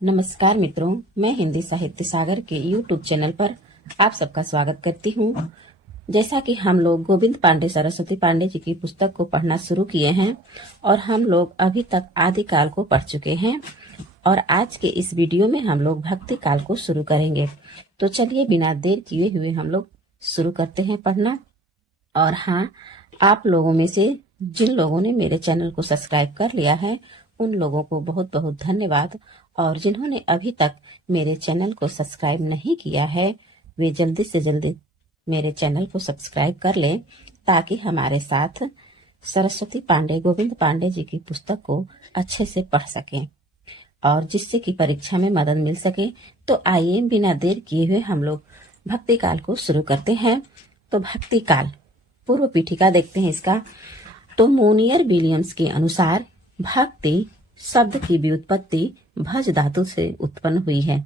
नमस्कार मित्रों, मैं हिंदी साहित्य सागर के YouTube चैनल पर आप सबका स्वागत करती हूँ। जैसा कि हम लोग गोविंद पांडे सरस्वती पांडे जी की पुस्तक को पढ़ना शुरू किए हैं और हम लोग अभी तक आदिकाल को पढ़ चुके हैं और आज के इस वीडियो में हम लोग भक्ति काल को शुरू करेंगे। तो चलिए बिना देर किए हुए हम लोग शुरू करते हैं पढ़ना। और हाँ, आप लोगों में से जिन लोगों ने मेरे चैनल को सब्सक्राइब कर लिया है उन लोगों को बहुत बहुत धन्यवाद, और जिन्होंने अभी तक मेरे चैनल को सब्सक्राइब नहीं किया है वे जल्दी से जल्दी मेरे चैनल को सब्सक्राइब कर लें ताकि हमारे साथ सरस्वती पांडे गोविंद पांडे जी की पुस्तक को अच्छे से पढ़ सकें और जिससे कि परीक्षा में मदद मिल सके। तो आइए बिना देर किए हुए हम लोग भक्ति काल को शुरू करते हैं। तो भक्ति काल पूर्व पीठिका देखते हैं इसका। तो मोनियर विलियम्स के अनुसार भक्ति शब्द की व्युत्पत्ति भज धातु से उत्पन्न हुई है।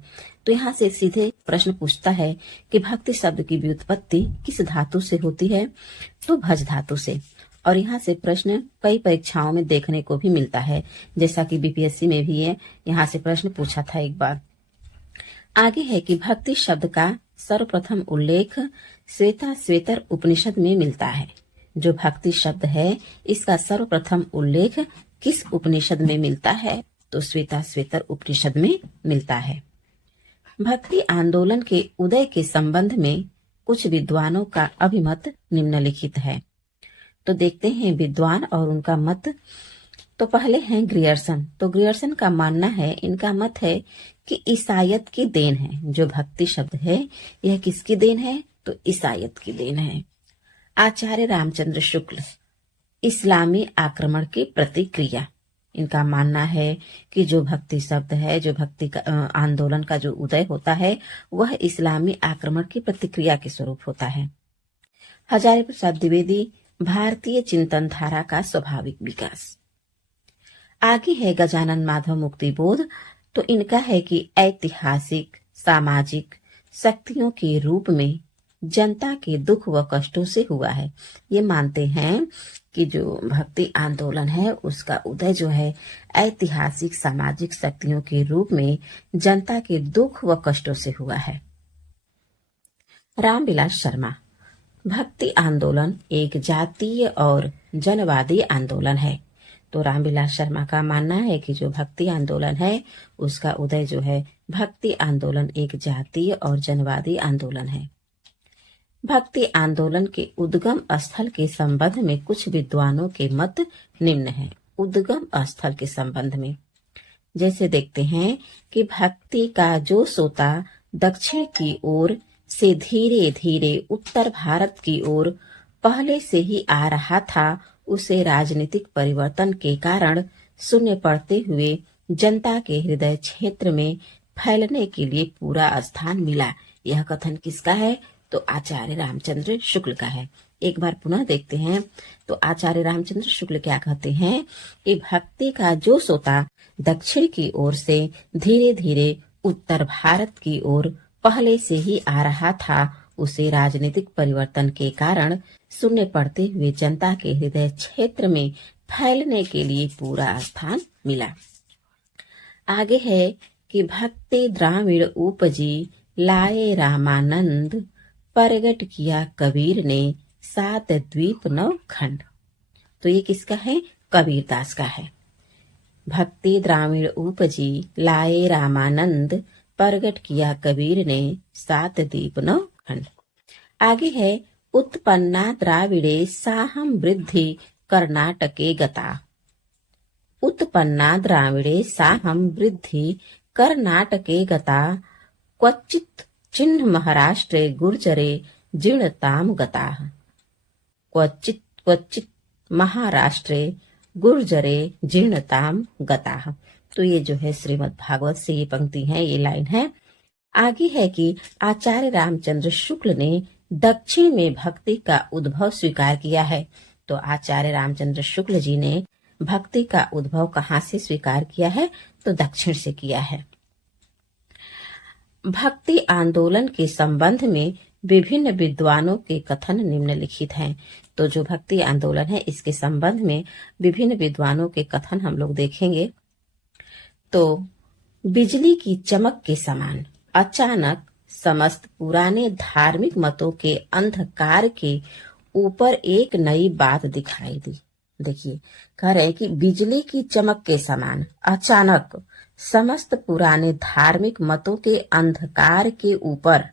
तो यहाँ से सीधे प्रश्न पूछता है कि भक्ति शब्द की व्युत्पत्ति किस धातु से होती है, तो भज धातु से। और यहाँ से प्रश्न कई परीक्षाओं में देखने को भी मिलता है, जैसा कि बीपीएससी में भी है, यहाँ से प्रश्न पूछा था एक बार। आगे है कि भक्ति शब्द का सर्वप्रथम उल्लेख श्वेता श्वेतर उपनिषद में मिलता है। जो भक्ति शब्द है इसका सर्वप्रथम उल्लेख किस उपनिषद में मिलता है, तो श्वेता श्वेतर उपनिषद में मिलता है। भक्ति आंदोलन के उदय के संबंध में कुछ विद्वानों का अभिमत निम्नलिखित है। तो देखते हैं विद्वान और उनका मत। तो पहले हैं ग्रियर्सन। तो ग्रियर्सन का मानना है, इनका मत है कि ईसाइयत की देन है। जो भक्ति शब्द है यह किसकी देन है, तो ईसाइयत की देन है। आचार्य रामचंद्र शुक्ल, इस्लामी आक्रमण की प्रतिक्रिया। इनका मानना है कि जो भक्ति शब्द है, जो भक्ति का आंदोलन का जो उदय होता है वह इस्लामी आक्रमण की प्रतिक्रिया के स्वरूप होता है। हजारी प्रसाद द्विवेदी, भारतीय चिंतन धारा का स्वाभाविक विकास। आगे है गजानन माधव मुक्तिबोध। तो इनका है कि ऐतिहासिक सामाजिक शक्तियों के रूप में जनता के दुख व कष्टों से हुआ है। ये मानते हैं कि जो भक्ति आंदोलन है उसका उदय जो है ऐतिहासिक सामाजिक शक्तियों के रूप में जनता के दुख व कष्टों से हुआ है। रामविलास शर्मा, भक्ति आंदोलन एक जातीय और जनवादी आंदोलन है। तो रामविलास शर्मा का मानना है कि जो भक्ति आंदोलन है उसका उदय जो है भक्ति आंदोलन एक जातीय और जनवादी आंदोलन है। भक्ति आंदोलन के उद्गम स्थल के संबंध में कुछ विद्वानों के मत निम्न है। उद्गम स्थल के संबंध में जैसे देखते हैं कि भक्ति का जो सोता दक्षिण की ओर से धीरे धीरे उत्तर भारत की ओर पहले से ही आ रहा था, उसे राजनीतिक परिवर्तन के कारण शून्य पड़ते हुए जनता के हृदय क्षेत्र में फैलने के लिए पूरा स्थान मिला। यह कथन किसका है, तो आचार्य रामचंद्र शुक्ल का है। एक बार पुनः देखते हैं। तो आचार्य रामचंद्र शुक्ल क्या कहते हैं कि भक्ति का जो सोता दक्षिण की ओर से धीरे धीरे उत्तर भारत की ओर पहले से ही आ रहा था, उसे राजनीतिक परिवर्तन के कारण शून्य पड़ते हुए जनता के हृदय क्षेत्र में फैलने के लिए पूरा स्थान मिला। आगे है कि भक्ति द्राविड़ उपजी लाए रामानंद, प्रगट किया कबीर ने 7 द्वीप 9 खंड। तो ये किसका है, कबीरदास का है। भक्ति द्राविड़ उपजी लाए रामानंद, प्रगट किया कबीर ने 7 द्वीप 9 खंड। आगे है उत्पन्ना द्राविड़े साहम वृद्धि कर्नाटके गता। उत्पन्ना द्राविड़े साहम वृद्धि कर्नाटके गता, क्वचित चिन्ह महाराष्ट्रे गुर्जरे जीर्णताम गताः। क्वचित क्वचित महाराष्ट्रे गुर्जरे जीर्णताम गताः। तो ये जो है श्रीमद् भागवत से ये पंक्ति है, ये लाइन है। आगे है कि आचार्य रामचंद्र शुक्ल ने दक्षिण में भक्ति का उद्भव स्वीकार किया है। तो आचार्य रामचंद्र शुक्ल जी ने भक्ति का उद्भव कहाँ से स्वीकार किया है, तो दक्षिण से किया है। भक्ति आंदोलन के संबंध में विभिन्न विद्वानों के कथन निम्नलिखित हैं। तो जो भक्ति आंदोलन है इसके संबंध में विभिन्न विद्वानों के कथन हम लोग देखेंगे। तो बिजली की चमक के समान अचानक समस्त पुराने धार्मिक मतों के अंधकार के ऊपर एक नई बात दिखाई दी। देखिए, कह रहे हैं कि बिजली की चमक के समान अचानक समस्त पुराने धार्मिक मतों के अंधकार के ऊपर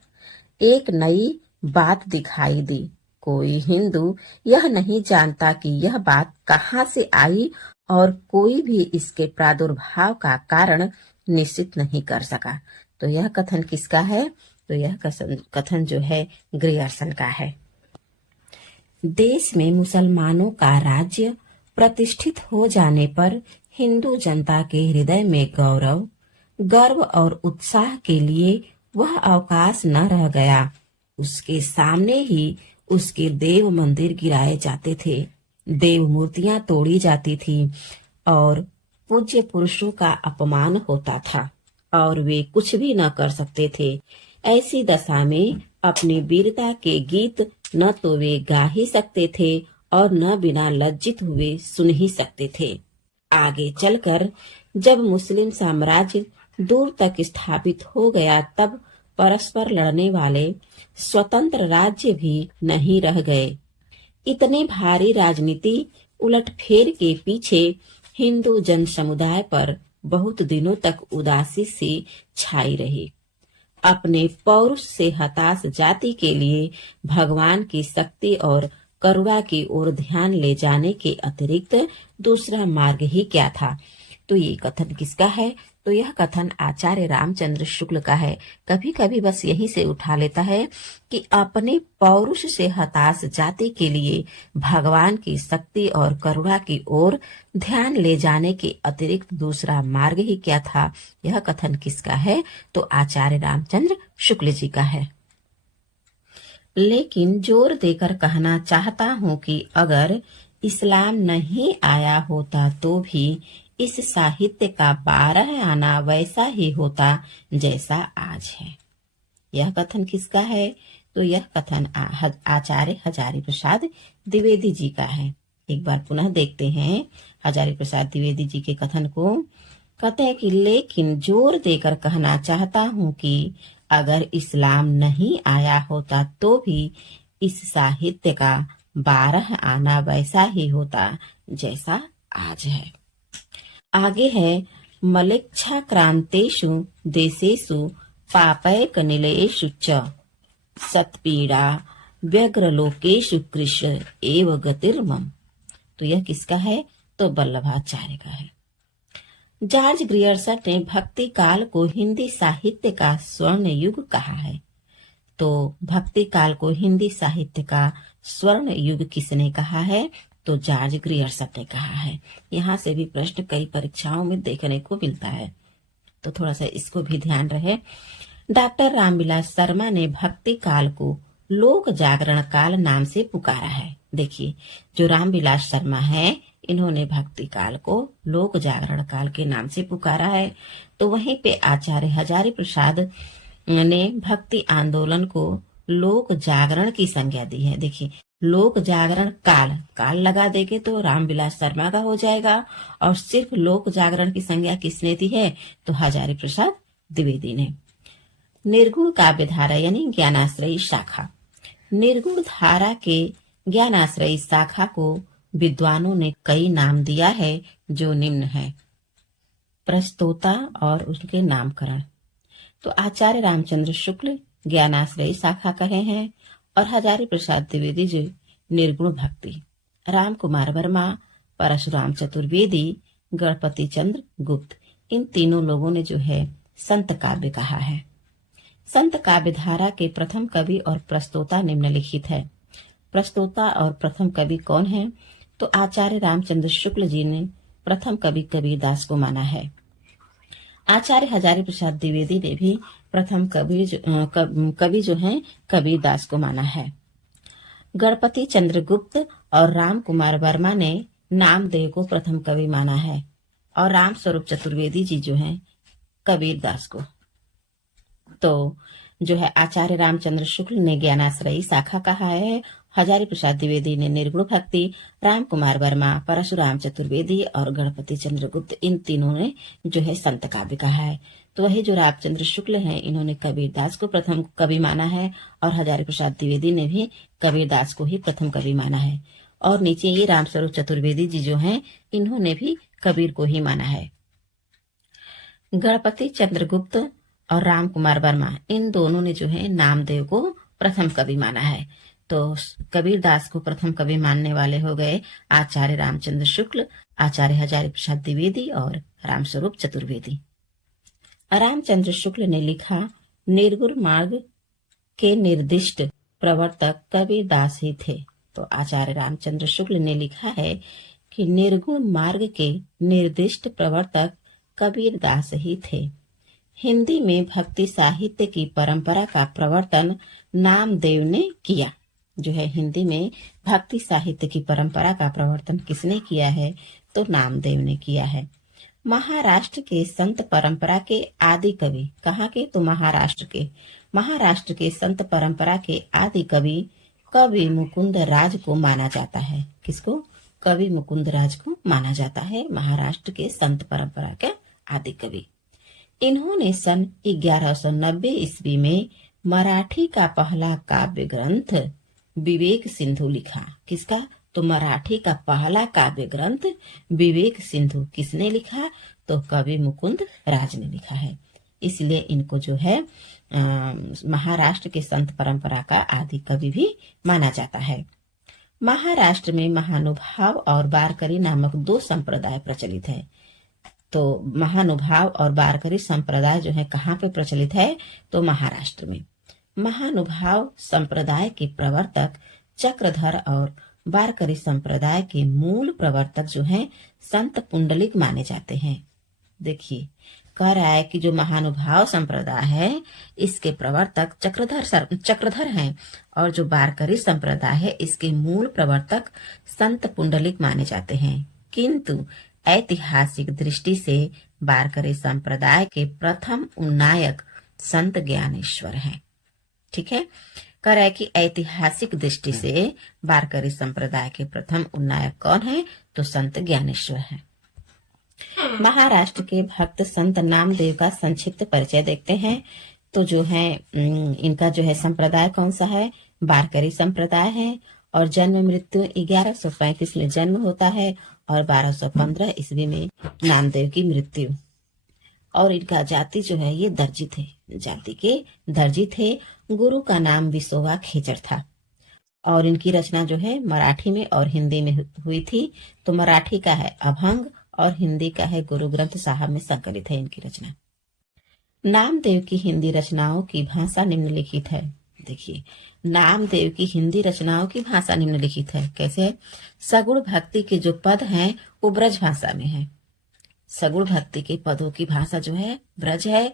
एक नई बात दिखाई दी। कोई हिंदू यह नहीं जानता कि यह बात कहाँ से आई और कोई भी इसके प्रादुर्भाव का कारण निश्चित नहीं कर सका। तो यह कथन किसका है? तो यह कथन जो है ग्रियर्सन का है। देश में मुसलमानों का राज्य प्रतिष्ठित हो जाने पर हिंदू जनता के हृदय में गौरव, गर्व और उत्साह के लिए वह अवकाश न रह गया। उसके सामने ही उसके देव मंदिर गिराए जाते थे, देव मूर्तियां तोड़ी जाती थी और पूज्य पुरुषों का अपमान होता था और वे कुछ भी न कर सकते थे। ऐसी दशा में अपनी वीरता के गीत न तो वे गा ही सकते थे और न बिना लज्जित हुए सुन ही सकते थे। आगे चलकर जब मुस्लिम साम्राज्य दूर तक स्थापित हो गया, तब परस्पर लड़ने वाले स्वतंत्र राज्य भी नहीं रह गए। इतने भारी राजनीति उलटफेर के पीछे हिंदू जन समुदाय पर बहुत दिनों तक उदासी से छाई रही। अपने पौरुष से हताश जाति के लिए भगवान की शक्ति और करुणा की ओर ध्यान ले जाने के अतिरिक्त दूसरा मार्ग ही क्या था? तो ये कथन किसका है? तो यह कथन आचार्य रामचंद्र शुक्ल का है। कभी कभी बस यहीं से उठा लेता है कि अपने पौरुष से हताश जाति के लिए भगवान की शक्ति और करुणा की ओर ध्यान ले जाने के अतिरिक्त दूसरा मार्ग ही क्या था? यह कथन किसका है? तो आचार्य रामचंद्र शुक्ल जी का है। लेकिन जोर देकर कहना चाहता हूँ कि अगर इस्लाम नहीं आया होता तो भी इस साहित्य का 12 आना वैसा ही होता जैसा आज है। यह कथन किसका है? तो यह कथन आचार्य हजारी प्रसाद द्विवेदी जी का है। एक बार पुनः देखते हैं हजारी प्रसाद द्विवेदी जी के कथन को। कहते हैं कि लेकिन जोर देकर कहना चाहता हूँ कि अगर इस्लाम नहीं आया होता तो भी इस साहित्य का 12 आना वैसा ही होता जैसा आज है। आगे है मलेच्छा क्रांतेषु देशेषु पापैक निलयेषु च सत्पीड़ा व्यग्रलोकेषु कृष्ण एव गतिर्मम। तो यह किसका है? तो वल्लभाचार्य का है। जॉर्ज ग्रियर्सन ने भक्ति काल को हिंदी साहित्य का स्वर्ण युग कहा है। तो भक्ति काल को हिंदी साहित्य का स्वर्ण युग किसने कहा है? तो जॉर्ज ग्रियर्सन ने कहा है। यहाँ से भी प्रश्न कई परीक्षाओं में देखने को मिलता है, तो थोड़ा सा इसको भी ध्यान रहे। डॉक्टर रामविलास शर्मा ने भक्ति काल को लोक जागरण काल नाम से पुकारा है। देखिए, जो रामविलास शर्मा है, इन्होंने भक्ति काल को लोक जागरण काल के नाम से पुकारा है। तो वहीं पे आचार्य हजारी प्रसाद ने भक्ति आंदोलन को लोक जागरण की संज्ञा दी है। देखिए, लोक जागरण काल लगा देंगे तो रामविलास शर्मा का हो जाएगा, और सिर्फ लोक जागरण की संज्ञा किसने दी है? तो हजारी प्रसाद द्विवेदी ने। निर्गुण काव्य धारा यानी ज्ञानाश्रयी शाखा। निर्गुण धारा के ज्ञानाश्रयी शाखा को विद्वानों ने कई नाम दिया है, जो निम्न है। प्रस्तोता और उसके नामकरण। तो आचार्य रामचंद्र शुक्ल ज्ञानाश्रयी शाखा कहे हैं, और हजारी प्रसाद द्विवेदी जो निर्गुण भक्ति। राम कुमार वर्मा, परशुराम चतुर्वेदी, गणपति चंद्र गुप्त, इन तीनों लोगों ने जो है संत काव्य कहा है। संत काव्य धारा के प्रथम कवि और प्रस्तोता निम्नलिखित है। प्रस्तोता और प्रथम कवि कौन है? तो आचार्य रामचंद्र शुक्ल जी ने प्रथम कवि कबीरदास को माना है। आचार्य हजारी प्रसाद द्विवेदी ने भी प्रथम कवि जो हैं कबीरदास को माना है। गणपति चंद्रगुप्त और राम कुमार वर्मा ने नामदेव को प्रथम कवि माना है, और राम स्वरूप चतुर्वेदी जी जो हैं कबीरदास को। तो जो है आचार्य रामचंद्र शुक्ल ने ज्ञानाश्रयी शाखा कहा है, हजारी प्रसाद द्विवेदी ने निर्गुण भक्ति, राम कुमार वर्मा, परशुराम चतुर्वेदी और गणपति चंद्रगुप्त, इन तीनों ने जो है संत काव्य कहा है। तो वही जो रामचंद्र शुक्ल हैं, इन्होंने कबीरदास को प्रथम कवि माना है और हजारी प्रसाद द्विवेदी ने भी कबीरदास को ही प्रथम कवि माना है। और नीचे ये रामस्वरूप चतुर्वेदी जी जो हैं, इन्होंने भी कबीर को ही माना है। गणपति चंद्रगुप्त और राम कुमार वर्मा, इन दोनों ने जो है नामदेव को प्रथम कवि माना है। तो कबीरदास को प्रथम कवि मानने वाले हो गए आचार्य रामचंद्र शुक्ल, आचार्य हजारी प्रसाद द्विवेदी और रामस्वरूप चतुर्वेदी। रामचंद्र शुक्ल ने लिखा, निर्गुण मार्ग के निर्दिष्ट प्रवर्तक कबीरदास ही थे। तो आचार्य रामचंद्र शुक्ल ने लिखा है कि निर्गुण मार्ग के निर्दिष्ट प्रवर्तक कबीरदास ही थे। हिंदी में भक्ति साहित्य की परंपरा का प्रवर्तन नामदेव ने किया। जो है हिंदी में भक्ति साहित्य की परंपरा का प्रवर्तन किसने किया है? तो नामदेव ने किया है। महाराष्ट्र के संत परंपरा के आदि कवि, कहाँ के? तो महाराष्ट्र के संत परंपरा के आदि कवि मुकुंद राज को माना जाता है। किसको? कवि मुकुंद राज को माना जाता है महाराष्ट्र के संत परंपरा के आदि कवि। इन्होंने सन 1190 ईस्वी में मराठी का पहला काव्य ग्रंथ विवेक सिंधु लिखा। किसका? तो मराठी का पहला काव्य ग्रंथ विवेक सिंधु किसने लिखा? तो कवि मुकुंद राज ने लिखा है। इसलिए इनको जो है महाराष्ट्र के संत परंपरा का आदि कवि भी माना जाता है। महाराष्ट्र में महानुभाव और वारकरी नामक दो संप्रदाय प्रचलित है। तो महानुभाव और वारकरी संप्रदाय जो है कहाँ पे प्रचलित है? तो महाराष्ट्र में। महानुभाव संप्रदाय के प्रवर्तक चक्रधर और वारकरी संप्रदाय के मूल प्रवर्तक जो हैं संत पुंडलिक माने जाते हैं। देखिए कह रहा है कि जो महानुभाव संप्रदाय है इसके प्रवर्तक चक्रधर हैं और जो वारकरी संप्रदाय है इसके मूल प्रवर्तक संत पुंडलिक माने जाते हैं। किंतु ऐतिहासिक दृष्टि से वारकरी संप्रदाय के प्रथम उन्नायक संत ज्ञानेश्वर हैं। ठीक है, कह रहा है कि ऐतिहासिक दृष्टि से वारकरी संप्रदाय के प्रथम उन्नायक कौन है? तो संत ज्ञानेश्वर हैं। महाराष्ट्र के भक्त संत नामदेव का संक्षिप्त परिचय देखते हैं। तो जो है इनका जो है संप्रदाय कौन सा है? वारकरी संप्रदाय है और जन्म मृत्यु 1135 में जन्म होता है और 1215 ईस्वी में नामदेव की मृत्यु। और इनका जाति जो है ये दर्जी थे, जाति के दर्जी थे। गुरु का नाम विसोवा खेचर था और इनकी रचना जो है मराठी में और हिंदी में हुई थी। तो मराठी का है अभंग और हिंदी का है गुरु ग्रंथ साहब में संकलित है इनकी रचना। नामदेव की हिंदी रचनाओं की भाषा निम्नलिखित है। देखिए नामदेव की हिंदी रचनाओं की भाषा निम्नलिखित है। कैसे? सगुण भक्ति के जो पद हैं वो ब्रज भाषा में है। सगुण भक्ति के पदों की भाषा जो है ब्रज है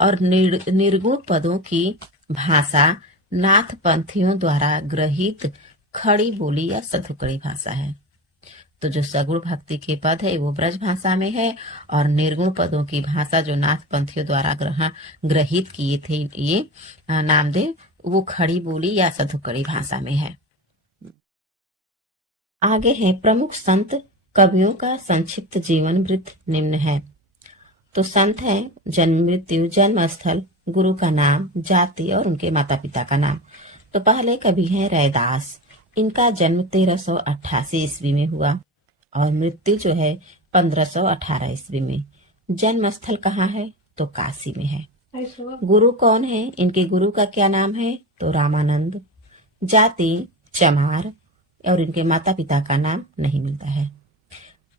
और निर्गुण पदों की भाषा नाथ पंथियों द्वारा ग्रहित खड़ी बोली या सधुकड़ी भाषा है। तो जो सगुण भक्ति के पद है वो ब्रज भाषा में है और निर्गुण पदों की भाषा जो नाथ पंथियों द्वारा ग्रहित किए थे ये नामदेव, वो खड़ी बोली या सधुकड़ी भाषा में है। आगे है प्रमुख संत कवियों का संक्षिप्त जीवन वृत्त निम्न है। तो संत है जन्म मृत्यु, जन्म स्थल, गुरु का नाम, जाति और उनके माता पिता का नाम। तो पहले कवि हैं रैदास। इनका जन्म 1388 ईस्वी में हुआ और मृत्यु जो है 1518 ईस्वी में। जन्म स्थल कहाँ है? तो काशी में है। गुरु कौन है? इनके गुरु का क्या नाम है? तो रामानंद। जाति चमार और इनके माता पिता का नाम नहीं मिलता है।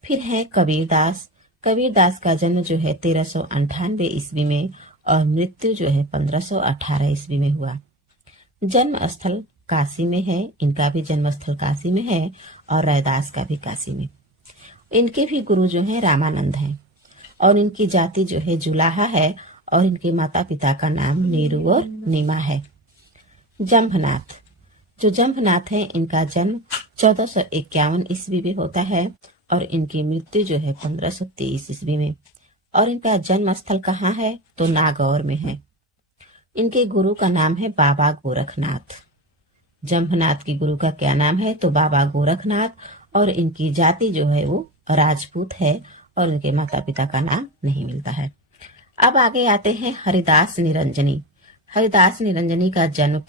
फिर है कबीरदास। कबीरदास का जन्म जो है 1398 ईस्वी में और मृत्यु जो है 1518 ईस्वी में हुआ। जन्म स्थल काशी में है। इनका भी जन्म स्थल काशी में है और रैदास का भी काशी में। इनके भी गुरु जो है रामानंद हैं और इनकी जाति जो है जुलाहा है और इनके माता पिता का नाम नीरू और नीमा है। जम्भनाथ, जो जम्भनाथ है इनका जन्म 1451 ईस्वी में होता है और इनकी मृत्यु जो है 1523 ईस्वी में। और इनका जन्म स्थल कहाँ है? तो नागौर में है। इनके गुरु का नाम है बाबा गोरखनाथ। जम्भनाथ की गुरु का क्या नाम है, तो बाबा गोरखनाथ, और इनकी जाति जो है वो राजपूत है और इनके माता पिता का नाम नहीं मिलता है। अब आगे आते हैं हरिदास निरंजनी। हरिदास निरंजनी का जन्म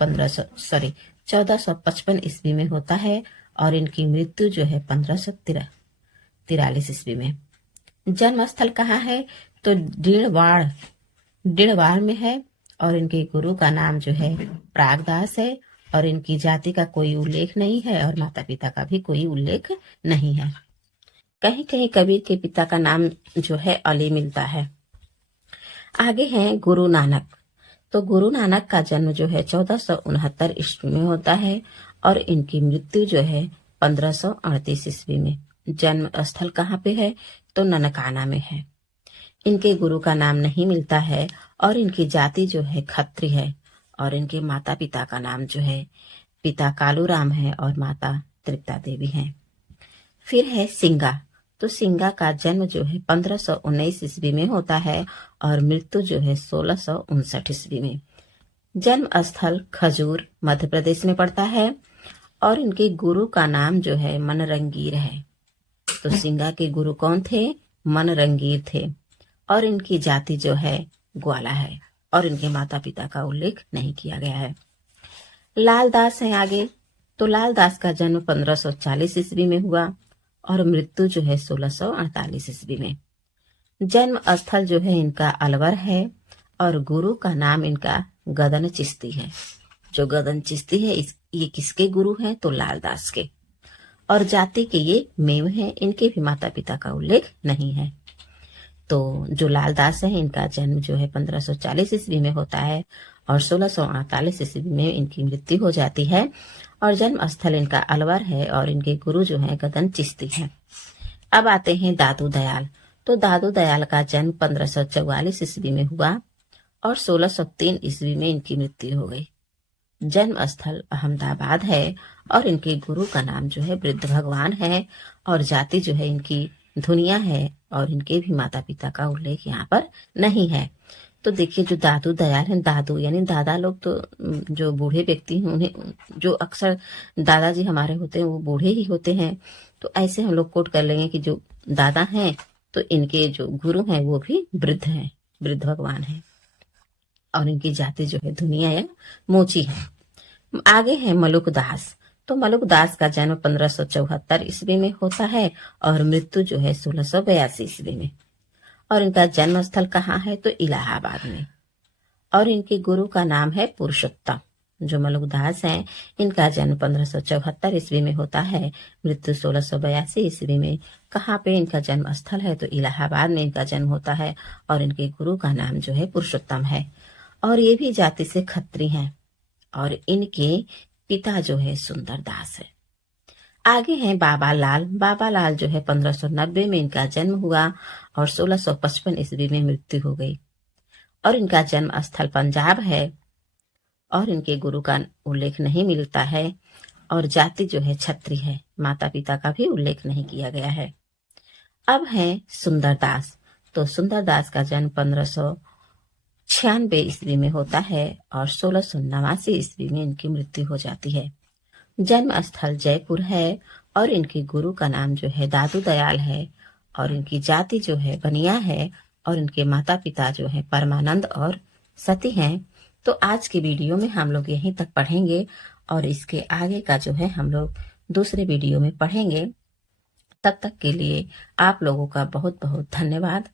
1455 ईस्वी में होता है और इनकी मृत्यु जो है 1543 ईस्वी में। जन्म स्थल कहाँ है, तो डीणवाड़ में है और इनके गुरु का नाम जो है प्रागदास है और इनकी जाति का कोई उल्लेख नहीं है और माता पिता का भी कोई उल्लेख नहीं है। कहीं कहीं कबीर के पिता का नाम जो है अली मिलता है। आगे हैं गुरु नानक। तो गुरु नानक का जन्म जो है 1469 ईस्वी में होता है और इनकी मृत्यु जो है 1538 ईस्वी में। जन्म स्थल कहाँ पे है, तो ननकाना में है। इनके गुरु का नाम नहीं मिलता है और इनकी जाति जो है खत्री है और इनके माता पिता का नाम जो है, पिता कालूराम है और माता तृप्ता देवी है। फिर है सिंगा। तो सिंगा का जन्म जो है 1519 ईस्वी में होता है और मृत्यु जो है 1659 ईस्वी में। जन्म स्थल खजूर मध्य प्रदेश में पड़ता है और इनके गुरु का नाम जो है मनरंगीर है। तो सिंगा के गुरु कौन थे, मनरंगीर थे और इनकी जाति जो है ग्वाला है और इनके माता पिता का उल्लेख नहीं किया गया है। लालदास है आगे। तो लालदास का जन्म 1540 ईस्वी में हुआ और मृत्यु जो है 1648 ईस्वी में। जन्म स्थल जो है इनका अलवर है और गुरु का नाम इनका गदन चिश्ती है। जो गदन चिश्ती है ये किसके गुरु हैं, तो लालदास के, और जाति के ये मेव हैं। इनके भी माता पिता का उल्लेख नहीं है। तो जो लालदास है इनका जन्म जो है 1540 ईस्वी में होता है और 1648 ईस्वी में इनकी मृत्यु हो जाती है और जन्म स्थल इनका अलवर है और इनके गुरु जो है गदन चिश्ती हैं। अब आते हैं दादू दयाल। तो दादू दयाल का जन्म 1544 ईस्वी में हुआ और 1603 ईस्वी में इनकी मृत्यु हो गई। जन्म स्थल अहमदाबाद है और इनके गुरु का नाम जो है वृद्ध भगवान है और जाति जो है इनकी धुनिया है और इनके भी माता पिता का उल्लेख यहाँ पर नहीं है। तो देखिए जो दादू दयाल हैं, दादू यानी दादा लोग, तो जो बूढ़े व्यक्ति हैं उन्हें, जो अक्सर दादाजी हमारे होते हैं वो बूढ़े ही होते हैं, तो ऐसे हम लोग कोट कर लेंगे कि जो दादा हैं तो इनके जो गुरु हैं वो भी वृद्ध हैं, वृद्ध भगवान हैं और इनकी जाति जो है धुनिया या मोची है। आगे है मलुक दास। तो मलुक दास का जन्म 1574 ईस्वी में होता है और मृत्यु जो है 1682 ईस्वी में और इनका जन्म स्थल कहाँ है, तो इलाहाबाद में और इनके गुरु का नाम है पुरुषोत्तम। जो मलुक दास हैं इनका जन्म 1574 ईस्वी में होता है, मृत्यु 1682 ईस्वी में। कहाँ पे इनका जन्म स्थल है, तो इलाहाबाद में इनका जन्म होता है और इनके गुरु का नाम जो है पुरुषोत्तम है और ये भी जाति से खत्री हैं और इनके पिता जो है सुंदर दास है। आगे हैं बाबा लाल। बाबा लाल जो है 1590 में इनका जन्म हुआ और 1655 ईस्वी में मृत्यु हो गई और इनका जन्म स्थल पंजाब है और इनके गुरु का उल्लेख नहीं मिलता है और जाति जो है छत्री है। माता पिता का भी उल्लेख नहीं किया गया है। अब है सुंदरदास। तो सुंदरदास का जन्म 1596 ईस्वी में होता है और 1689 ईस्वी में इनकी मृत्यु हो जाती है। जन्म स्थल जयपुर है और इनके गुरु का नाम जो है दादू दयाल है और इनकी जाति जो है बनिया है और इनके माता पिता जो है परमानंद और सती हैं। तो आज के वीडियो में हम लोग यहीं तक पढ़ेंगे और इसके आगे का जो है हम लोग दूसरे वीडियो में पढ़ेंगे। तब तक के लिए आप लोगों का बहुत बहुत धन्यवाद।